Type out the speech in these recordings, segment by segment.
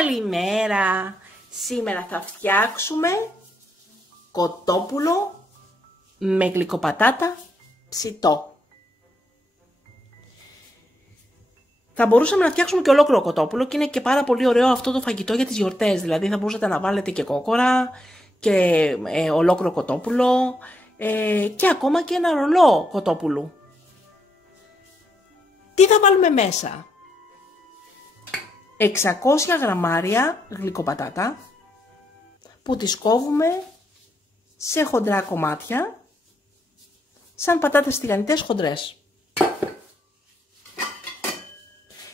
Καλημέρα! Σήμερα θα φτιάξουμε κοτόπουλο με γλυκοπατάτα ψητό. Θα μπορούσαμε να φτιάξουμε και ολόκληρο κοτόπουλο και είναι και πάρα πολύ ωραίο αυτό το φαγητό για τις γιορτές. Δηλαδή θα μπορούσατε να βάλετε και κόκορα και ολόκληρο κοτόπουλο και ακόμα και ένα ρολό κοτόπουλου. Τι θα βάλουμε μέσα? 600 γραμμάρια γλυκοπατάτα που τις κόβουμε σε χοντρά κομμάτια, σαν πατάτες τηγανιτές χοντρές.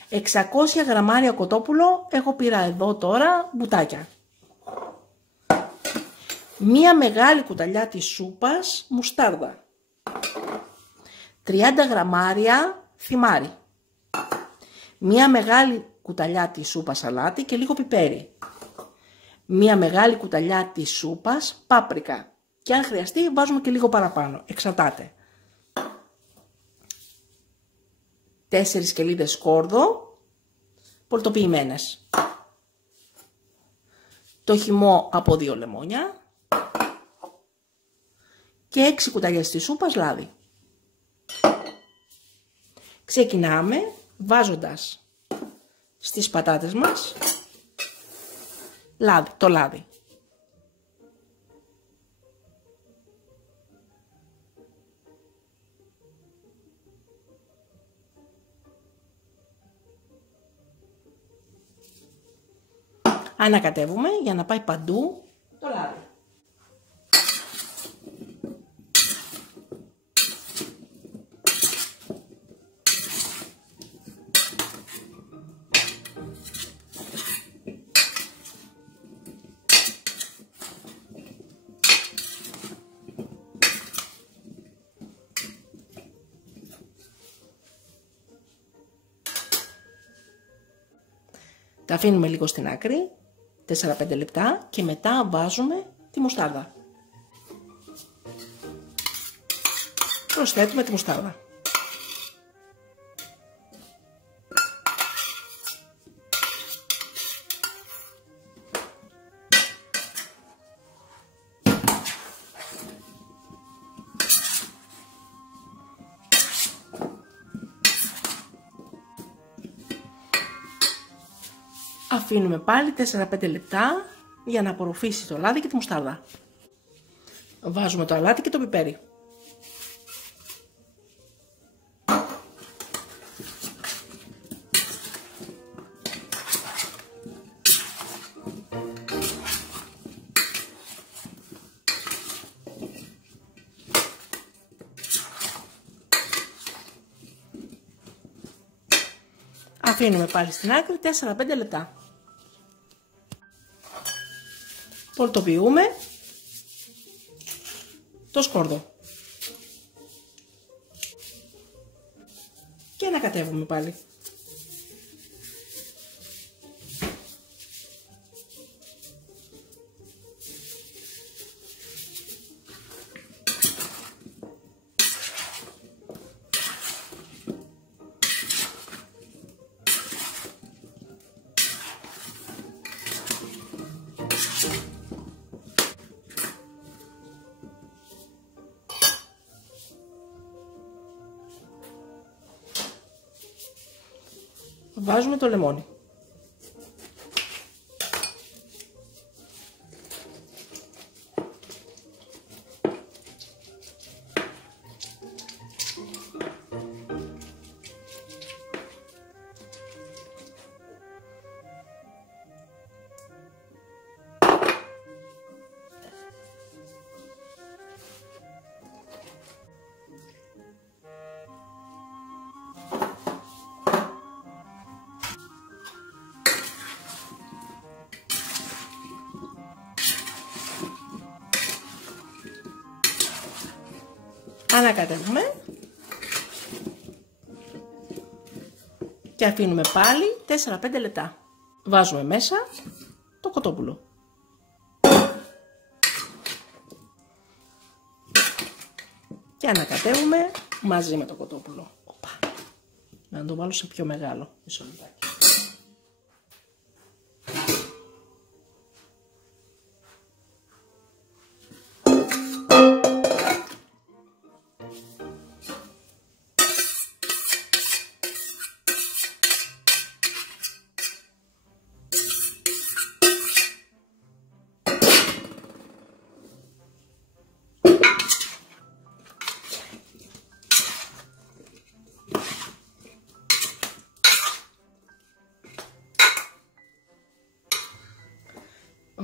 600 γραμμάρια κοτόπουλο, εγώ πήρα εδώ τώρα μπουτάκια. Μία μεγάλη κουταλιά της σούπας μουστάρδα. 30 γραμμάρια θυμάρι. Μία μεγάλη κουταλιά της σούπας σαλάτι και λίγο πιπέρι. Μία μεγάλη κουταλιά της σούπας πάπρικα. Και αν χρειαστεί βάζουμε και λίγο παραπάνω. Εξαρτάται. 4 σκελίδες σκόρδο πολτοποιημένες. Το χυμό από 2 λεμόνια. Και 6 κουταλιές της σούπας λάδι. Ξεκινάμε βάζοντας στις πατάτες μας το λάδι. Ανακατεύουμε για να πάει παντού το λάδι. Τα αφήνουμε λίγο στην άκρη, 4-5 λεπτά και μετά βάζουμε τη μουστάρδα. Προσθέτουμε τη μουστάρδα. Αφήνουμε πάλι 4-5 λεπτά για να απορροφήσει το λάδι και τη μουστάρδα. Βάζουμε το αλάτι και το πιπέρι. Αφήνουμε πάλι στην άκρη 4-5 λεπτά. Πολτοποιούμε το σκόρδο και ανακατεύουμε πάλι. Βάζουμε το λεμόνι. Ανακατεύουμε και αφήνουμε πάλι 4-5 λεπτά. Βάζουμε μέσα το κοτόπουλο. Και ανακατεύουμε μαζί με το κοτόπουλο. Να το βάλω σε πιο μεγάλο. Μισό λεπτάκι.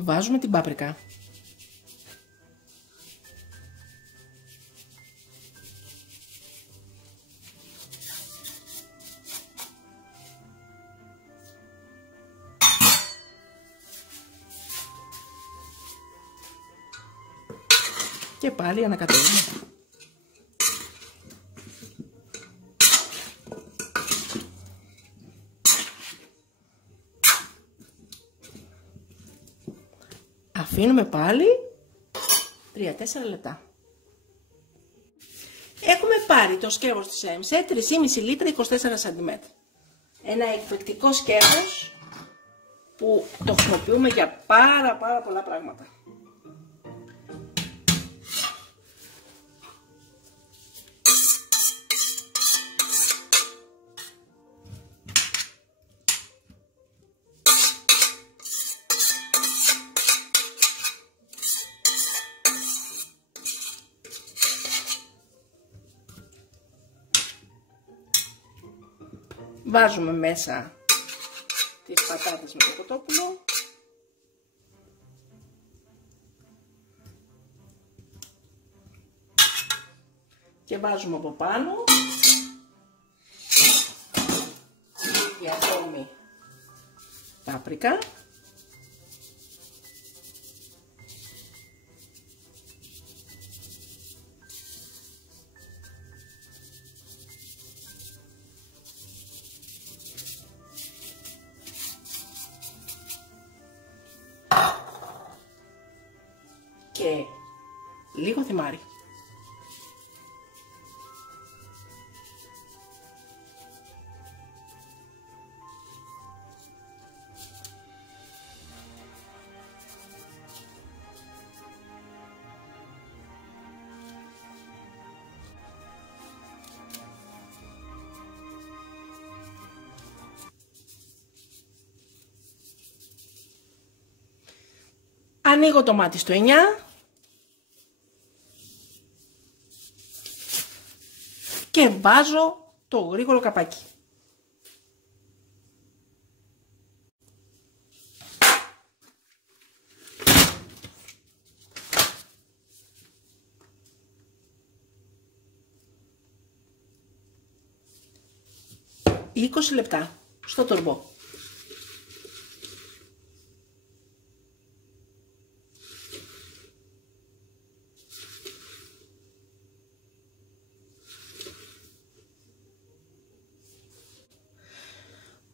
Βάζουμε την πάπρικα. Και πάλι ανακατεύουμε. Αφήνουμε πάλι 3-4 λεπτά. Έχουμε πάρει το σκεύος της ΕΜΣΕ 3,5 λίτρα 24 cm. Ένα εκπληκτικό σκεύος που το χρησιμοποιούμε για πάρα πολλά πράγματα. Βάζουμε μέσα τις πατάτες με το κοτόπουλο. Και βάζουμε από πάνω λίγη ακόμη πάπρικα. Και λίγο θυμάρι. Ανοίγω το μάτι στο 9. Και βάζω το γρήγορο καπάκι. «20 λεπτά» στο τουρμπό.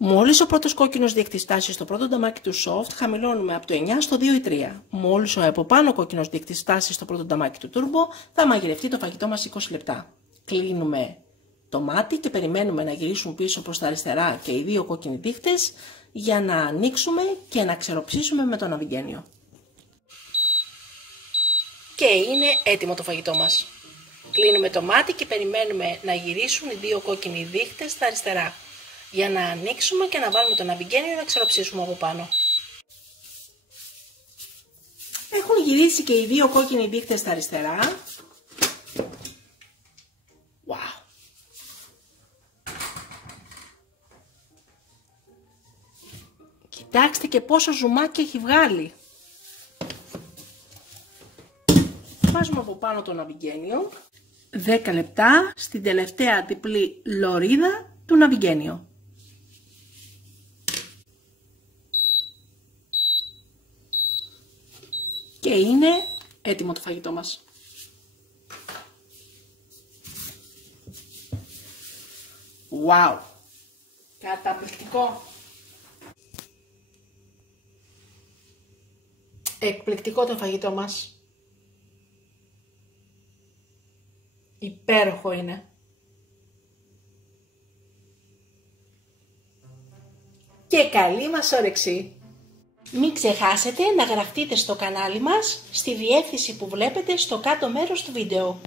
Μόλις ο πρώτος κόκκινος δείκτης φτάσει στο πρώτο νταμάκι του soft, χαμηλώνουμε από το 9 στο 2 ή 3. Μόλις ο από πάνω κόκκινος δείκτης φτάσει στο πρώτο νταμάκι του turbo, θα μαγειρευτεί το φαγητό μας 20 λεπτά. Κλείνουμε το μάτι και περιμένουμε να γυρίσουν πίσω προς τα αριστερά και οι δύο κόκκινοι δείκτες για να ανοίξουμε και να ξεροψίσουμε με το ναυιγένιο. Και είναι έτοιμο το φαγητό μας. Κλείνουμε το μάτι και περιμένουμε να γυρίσουν οι δύο κόκκινοι δείκτες στα αριστερά, για να ανοίξουμε και να βάλουμε το ναυιγένιο να ξεροψίσουμε από πάνω. Έχουν γυρίσει και οι δύο κόκκινοι δείκτες στα αριστερά. Wow. Κοιτάξτε και πόσο ζουμάκι έχει βγάλει. Βάζουμε από πάνω το ναυιγένιο. 10 λεπτά στην τελευταία διπλή λωρίδα του ναυιγένιο. Και είναι έτοιμο το φαγητό μας. Wow! Καταπληκτικό! Εκπληκτικό το φαγητό μας. Υπέροχο είναι. Και καλή μας όρεξη! Μην ξεχάσετε να γραφτείτε στο κανάλι μας στη διεύθυνση που βλέπετε στο κάτω μέρος του βίντεο.